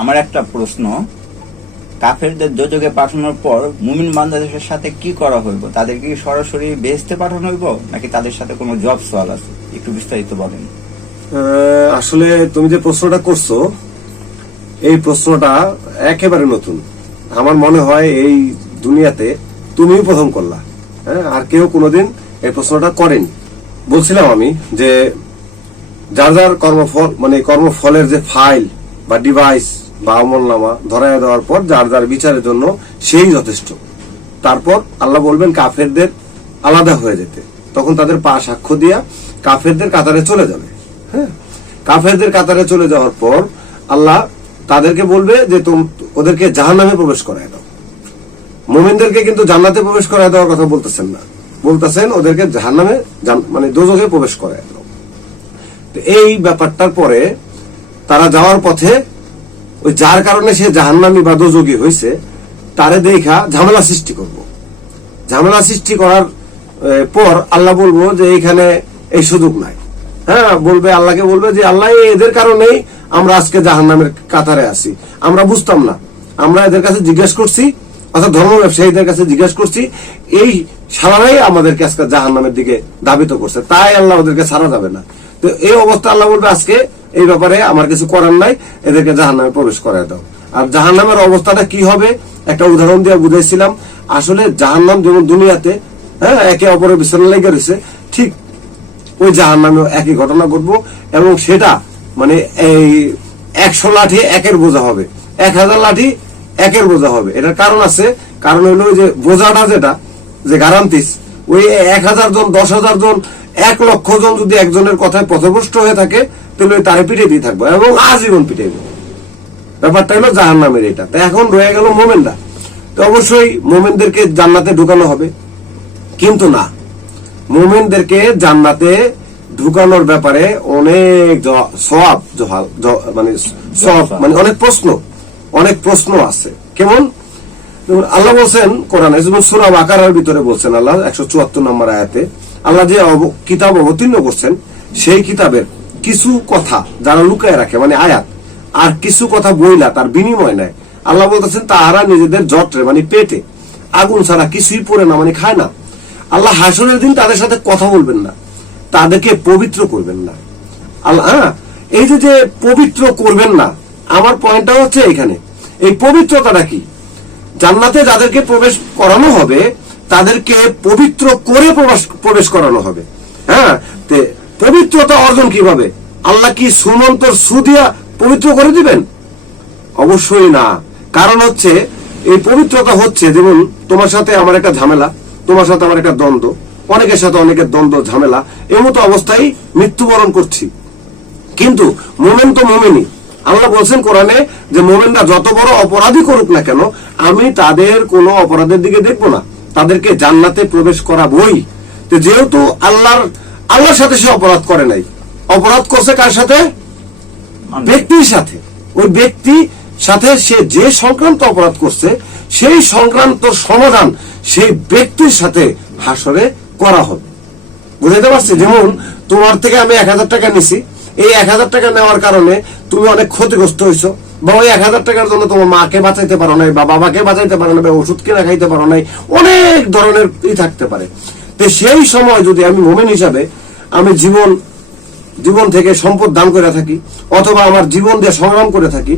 আমার একটা প্রশ্ন, কাফেরদের দোজখে পাঠানোর পর মুমিন বান্দাদের সাথে কি করা হইব? তাদেরকে কি সরাসরি বেহেশতে পাঠানো হইব, নাকি তাদের সাথে কোনো জব সওয়াল আছে? একটু বিস্তারিত বলেন। আসলে তুমি যে প্রশ্নটা করছো, এই প্রশ্নটা একেবারে নতুন। আমার মনে হয় এই দুনিয়াতে তুমিই প্রথম করলা। আর কেউ কোনোদিন এই প্রশ্নটা করেনি। বলছিলাম আমি যে যার যার কর্মফল, মানে কর্মফলের যে ফাইল বা ডিভাইস বা আমলনামা ধরায় দেওয়ার পর যার যার বিচারের জন্য সেই যথেষ্ট। তারপর আল্লাহ বলবেন কাফেরদের আলাদা হয়ে যেতে, তখন তাদের পা সাক্ষ্য দিয়া কাফেরদের কাতারে চলে যাবে। হ্যাঁ, কাফেরদের কাতারে চলে যাওয়ার পর আল্লাহ তাদেরকে বলবে যে ওদেরকে জাহান্নামে প্রবেশ করায় দাও। মুমিনদেরকে কিন্তু জান্নাতে প্রবেশ করায় দেওয়ার কথা বলতেছেন না, বলতেছেন ওদেরকে জাহান্নামে, মানে দোজখে প্রবেশ করায় দাও। তো এই ব্যাপারটার পরে তারা যাওয়ার পথে ওই যার কারণে সে জাহান্নামী বা দোজখী হয়েছে তারে দেখা ঝামেলা সৃষ্টি করব। ঝামেলা সৃষ্টি করার পর আল্লাহ বলবো যে এইখানে এই সুযোগ নাই। হ্যাঁ, বলবে, আল্লাহকে বলবে যে আল্লাহ এদের কারণেই আমরা আজকে জাহান্নামের কাতারে আছি, আমরা বুঝতাম না, আমরা এদের কাছে জিজ্ঞেস করছি, অর্থাৎ ধর্ম ব্যবসায়ীদের কাছে জিজ্ঞেস করছি, এই সারারাই আমাদেরকে আজকে জাহান্নামের দিকে ধাবিত করছে, তাই আল্লাহ ওদেরকে ছাড়া যাবে না। তো এই অবস্থা আল্লাহ বলবে আজকে এই ব্যাপারে আমার কিছু করার নাই, এদেরকে জাহান্নামে প্রবেশ করায় দাও। আর জাহান্নামের অবস্থাটা কি হবে একটা উদাহরণ দিয়ে বুঝাইছিলাম। আসলে জাহান্নাম যেমন দুনিয়াতে একে অপরের পিছনে লেগে রয়েছে, ঠিক ওই জাহান্নামেও একই ঘটনা ঘটবো, এবং সেটা মানে এই 100 লাঠি একের বোঝা হবে, 1000 লাঠি একের বোঝা হবে। এটার কারণ আছে, কারণ হলো ওই যে বোঝাটা যেটা যে গ্যারান্টিস, ওই 1000 জন, 10,000 জন, 1 লক্ষ জন যদি একজনের কথায় পথভ্রষ্ট হয়ে থাকে, তাহলে তারে পিটিয়ে দিয়ে থাকবো এবং আজীবন পিটাইব। ব্যাপারটা হলো জাহান্নামের এটা। তো এখন রয়ে গেল মোমেনরা। তো অবশ্যই মোমেনদেরকে জান্নাতে ঢুকানো হবে, কিন্তু না, মোমেনদেরকে জান্নাতে ঢুকানোর ব্যাপারে অনেক সওয়াব, মানে অনেক প্রশ্ন আছে। কেমন? আল্লাহ বলছেন কোরআনে, যেমন সূরা বাকারার ভিতরে বলছেন আল্লাহ 174 নম্বর আয়াতে, আল্লাহ যে কিতাব অবতীর্ণ করছেন সেই কিতাবের কিছু কথা যারা লুকায় রাখে, মানে আয়াত, আর কিছু কথা বইলা তার বিনিময় নেয়, আল্লাহ বলতেছেন তাহারা নিজেদের জটরে, মানে পেটে আগুন ছাড়া কিছুই পড়ে না, মানে খায় না। আল্লাহ হাসরের দিন তাদের সাথে কথা বলবেন না, তাদেরকে পবিত্র করবেন না। আল্লাহ এই যে পবিত্র করবেন না, আমার পয়েন্টটা হচ্ছে এখানে, এই পবিত্রতাটা কি? জান্নাতে যাদেরকে প্রবেশ করানো হবে তাদেরকে পবিত্র করে প্রবেশ করানো হবে। হ্যাঁ, পবিত্রতা অর্জন কিভাবে? আল্লাহ কি সুমন্তর সুদিয়া পবিত্র করে দিবেন? অবশ্যই না। কারণ হচ্ছে এই পবিত্রতা হচ্ছে, যেমন তোমার সাথে আমার একটা ঝামেলা, তোমার সাথে আমার একটা দ্বন্দ্ব, অনেকের সাথে অনেকের দ্বন্দ্ব ঝামেলা, এই মতো অবস্থায় মৃত্যুবরণ করছি, কিন্তু মোমেন তো মোমেনই। আল্লাহ বলছেন কোরআনে যে মোমেনরা যত বড় অপরাধী করুক না কেন, আমি তাদের কোনো অপরাধের দিকে দেখবো না, তাদেরকে জান্নাতে প্রবেশ করাবই। তো যেহেতু আল্লাহর সাথে সে অপরাধ করে নাই, অপরাধ করছে কার সাথে? ব্যক্তির সাথে। ওই ব্যক্তি সাথে সে যে সংক্রান্ত অপরাধ করছে সেই সংক্রান্ত সমাধান সেই ব্যক্তির সাথে হাসরে করা হবে। বুঝাইতে পারছি? যেমন তোমার থেকে আমি 1000 টাকা নিছি, এই 1000 টাকা নেওয়ার কারণে তুমি অনেক ক্ষতিগ্রস্ত হয়েছো, বা ওই 1000 টাকার জন্য তোমার মাকে বাঁচাইতে পারো নাই, বা বাবাকে বাঁচাইতে পারো নাই, বা ওষুধ কিনা খাইতে পারো নাই, অনেক ধরনের থাকতে পারে। তো সেই সময় যদি আমি মোমেন হিসাবে আমি জীবন থেকে সম্পদ দান করে থাকি, অথবা আমার জীবন দিয়ে সংগ্রাম করে থাকি,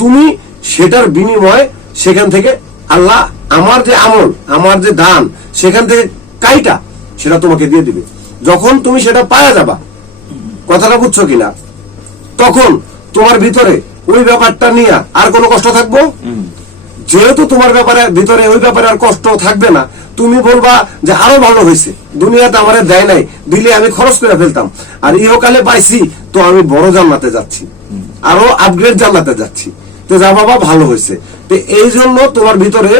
তুমি সেটার বিনিময়ে সেখান থেকে আল্লাহ আমার যে আমল, আমার যে দান, সেখান থেকে কাইটা সেটা তোমাকে দিয়ে দিবে। যখন তুমি সেটা পাওয়া যাবা, কথাটা বুঝছো কিনা, তখন তোমার ভিতরে ওই ব্যাপারটা নিয়ে আর কোনো কষ্ট থাকবো? যেহেতু তোমার ভিতরে ওই ব্যাপারে আর কষ্ট থাকবে না, তুমি বলবা যে আরো ভালো হয়েছে, দুনিয়াতে আমার দেয় নাই, দিলে আমি খরচ করে ফেলতাম, আর ইহকালে পাইছি তো আমি বড় জান্নাতে যাচ্ছি, আরো আপগ্রেড জান্নাতে যাচ্ছি, তো যা বাবা ভালো হয়েছে। তো এই জন্য তোমার ভিতরে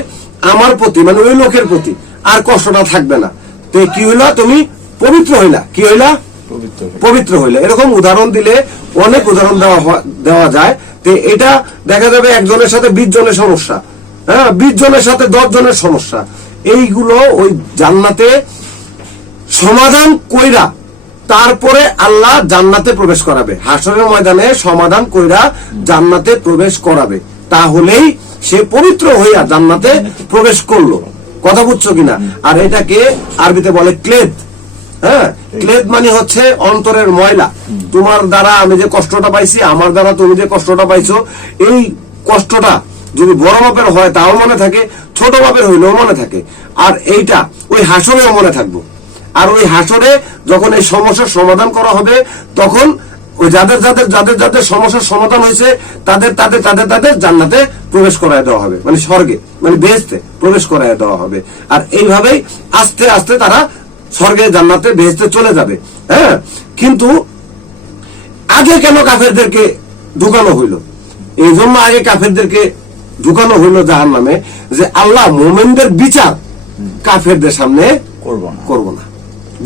আমার প্রতি, মানে ওই লোকের প্রতি আর কষ্টটা থাকবে না। তো কি হইলা? তুমি পবিত্র হইলা। কি হইলা? পবিত্র হইলা। এরকম উদাহরণ দিলে অনেক উদাহরণ দেওয়া যায়। তো এটা দেখা যাবে একজনের সাথে 20 জনের সমস্যা, 20 জনের সাথে 10 জনের সমস্যা, এইগুলো ওই জান্নাতে সমাধান কইরা তারপরে আল্লাহ জান্নাতে প্রবেশ করাবে, হাসরের ময়দানে সমাধান কইরা জান্নাতে প্রবেশ করাবে, তাহলেই সে পবিত্র হইয়া জান্নাতে প্রবেশ করলো। কথা বুঝছো কিনা? আর এটাকে আরবিতে বলে ক্লেদ। হ্যাঁ, ক্লেদ মানে হচ্ছে অন্তরের ময়লা। তোমার দ্বারা আমি যে কষ্টটা পাইছি, আমার দ্বারা তুমি যে কষ্টটা পাইছো, এই কষ্টটা যদি বড় মাপের হয় তাও মনে থাকে, ছোট মাপের হইলেও মনে থাকে। আর এইটা ওই হাসরেও মনে থাকবো। আর ওই হাসরে যখন এই সমস্যার সমাধান করা হবে, তখন ওই যাদের যাদের যাদের যাদের সমস্যার সমাধান হয়েছে তাদের তাদের তাদের তাদের জান্নাতে প্রবেশ করায় দেওয়া হবে, মানে স্বর্গে, মানে বেহেশতে প্রবেশ করায় দেওয়া হবে। আর এইভাবেই আস্তে আস্তে তারা স্বর্গে, জান্নাতে, বেহেশতে চলে যাবে। হ্যাঁ, কিন্তু আগে কেন কাফেরদেরকে ঢুকানো হইল? এই জন্য আগে কাফেরদেরকে ঢুকানো হইল জাহান্নামে, যে আল্লাহ মুমিনদের বিচার কাফেরদের সামনে করব না।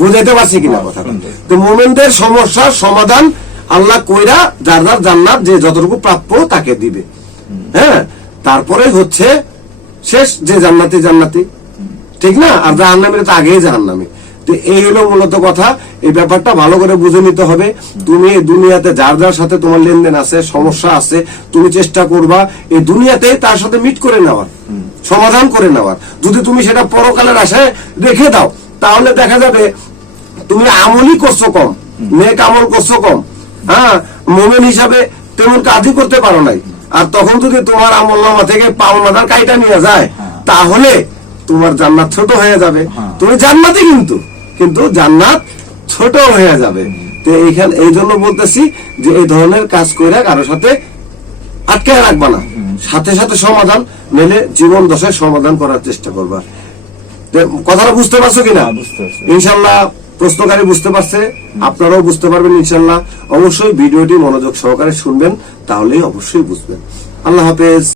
বুঝাইতে পারছি কিনা কথা? তো মুমিনদের সমস্যার সমাধান আল্লাহ কইরা যার যার জান্নাত যে যতটুকু প্রাপ্য তাকে দিবে। হ্যাঁ, তারপরে হচ্ছে শেষ, যে জান্নাতি জান্নাতি, ঠিক না? আর জাহান্নামীরা তো আগেই জাহান্নামী। তো এই হলো মূলত কথা। এই ব্যাপারটা ভালো করে বুঝে নিতে হবে। তুমি এই দুনিয়াতে যার যার সাথে তোমার লেনদেন আছে, সমস্যা আছে, তুমি চেষ্টা করবা এই দুনিয়াতে তার সাথে মিট করে নেওয়ার, সমাধান করে নেওয়ার। যদি তুমি সেটা পরকালের আশায় রেখে দাও, তাহলে দেখা যাবে তুমি আমলই করছো কম, নেক আমল করছো কম। হ্যাঁ, মুমিন হিসাবে তেমন কাজই করতে পারো নাই। আর তখন যদি তোমার আমলনামা থেকে পাওনাদার কাইটা নিয়ে যায়, তাহলে তোমার জান্নাত ছোট হয়ে যাবে। তুমি জান্নাতি কিন্তু জান্নাত ছোট হয়ে যাবে। তো এইখানে এই জন্য বলতেছি যে এই ধরনের কাজ করে কারোর সাথে আটকে রাখবা না, সাথে সাথে সমাধান মেলে জীবন দশায় সমাধান করার চেষ্টা করবা। কথাটা বুঝতে পারছো কিনা? ইনশাল্লাহ প্রশ্নকারী বুঝতে পারছে, আপনারাও বুঝতে পারবেন ইনশাল্লাহ। অবশ্যই ভিডিওটি মনোযোগ সহকারে শুনবেন, তাহলেই অবশ্যই বুঝবেন। আল্লাহ হাফেজ।